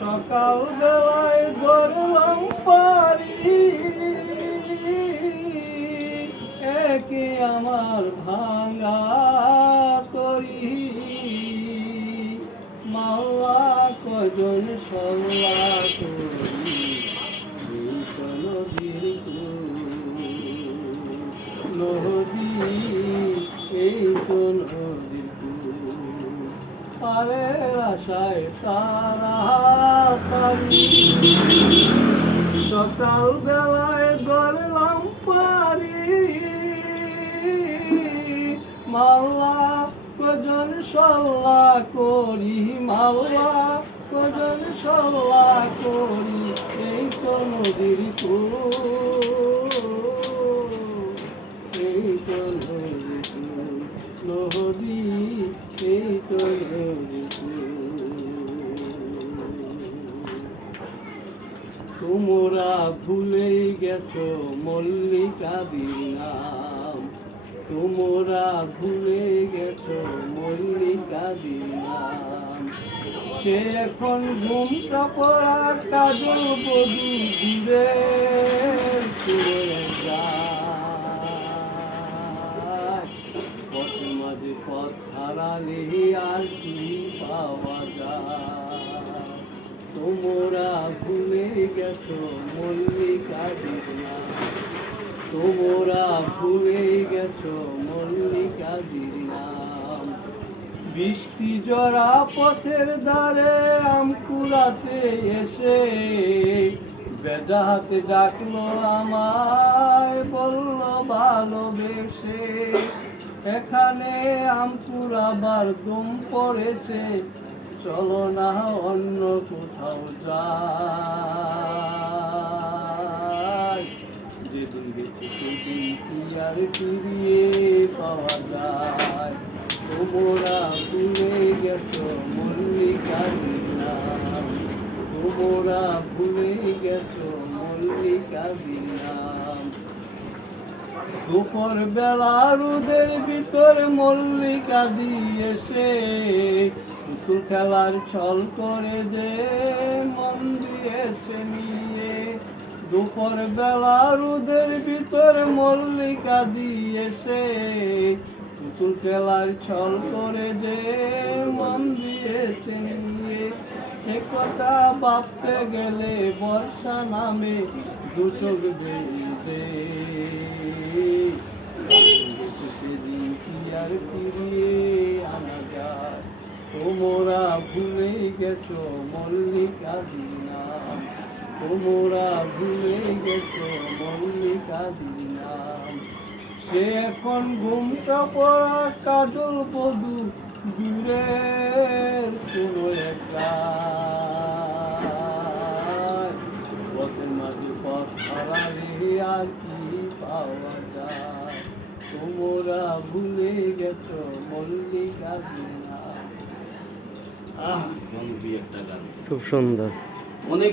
সকাল বেলায় ধরলাম পারি, একে আমার ভাঙা তরি। মাওলা কজন সল্লা করি, নদীর নদী, এই তো নদীর পারের আশায় তারা পারি। সকাল বেলায় ধরলাম পারি, মাওলা কজন সল্লা করি, মাওলা কজন সল্লা করি, এই তো নদীর কূল, এই তো নদীর কূল, নদী, এই তো নদীর কূল। তোমরা ভুলে গেছো মল্লিকাদির নাম, তোমরা ভুলে গেছো মল্লিকাদির নাম। সে এখন ঘুমটা পড়া কাজল বধূ দূরে চলে যায়। পথে মাঝে পথ হারালে আর কি পাওয়া যায়। তোমরা ভুলে গেছো মল্লিকাদির নাম, তোমরা ভুলে গেছো মল্লিকাদির নাম। বৃষ্টি জরা পথের ধারে আম কুড়াতে এসে বেজা হাতে ডাকলো আমায়, বলল ভালোবেসে, এখানে আম কুড়াবার দম পড়েছে, চলো না অন্য কোথাও যাই। যেদিন গেছে সেদিন কি আর ফিরিয়ে পাওয়া যায়। তোমরা ভুলে গেছো মল্লিকাদির নাম, তোমরা ভুলে গেছো মল্লিকাদির নাম। দুপুর বেলা রোদের ভিতর মল্লিকাদি এসে পুতুল খেলার ছল করে যে মন দিয়েছে নিয়ে। দুপুর বেলা রোদের ভিতর মল্লিকাদি এসে পুতুল খেলার ছল করে যে মন দিয়েছে নিয়ে। এ কথা ভাবতে গেলে বর্ষা নামে দু চোখ বেরিয়ে, সেদিন কি আর ফিরিয়ে আনা যায়। তোমরা ভুলে গেছো মল্লিকাদির নাম, তোমরা ভুলে গেছো মল্লিকাদির নাম। সে এখন ঘুমটা পড়া কাজল বধূ দূরের কোনো একটা পথের মাঝে পথ হারালে আর কি পাওয়া যায়। তোমরা ভুলে গেছো মল্লিকাদির নাম। খুব সুন্দর, অনেক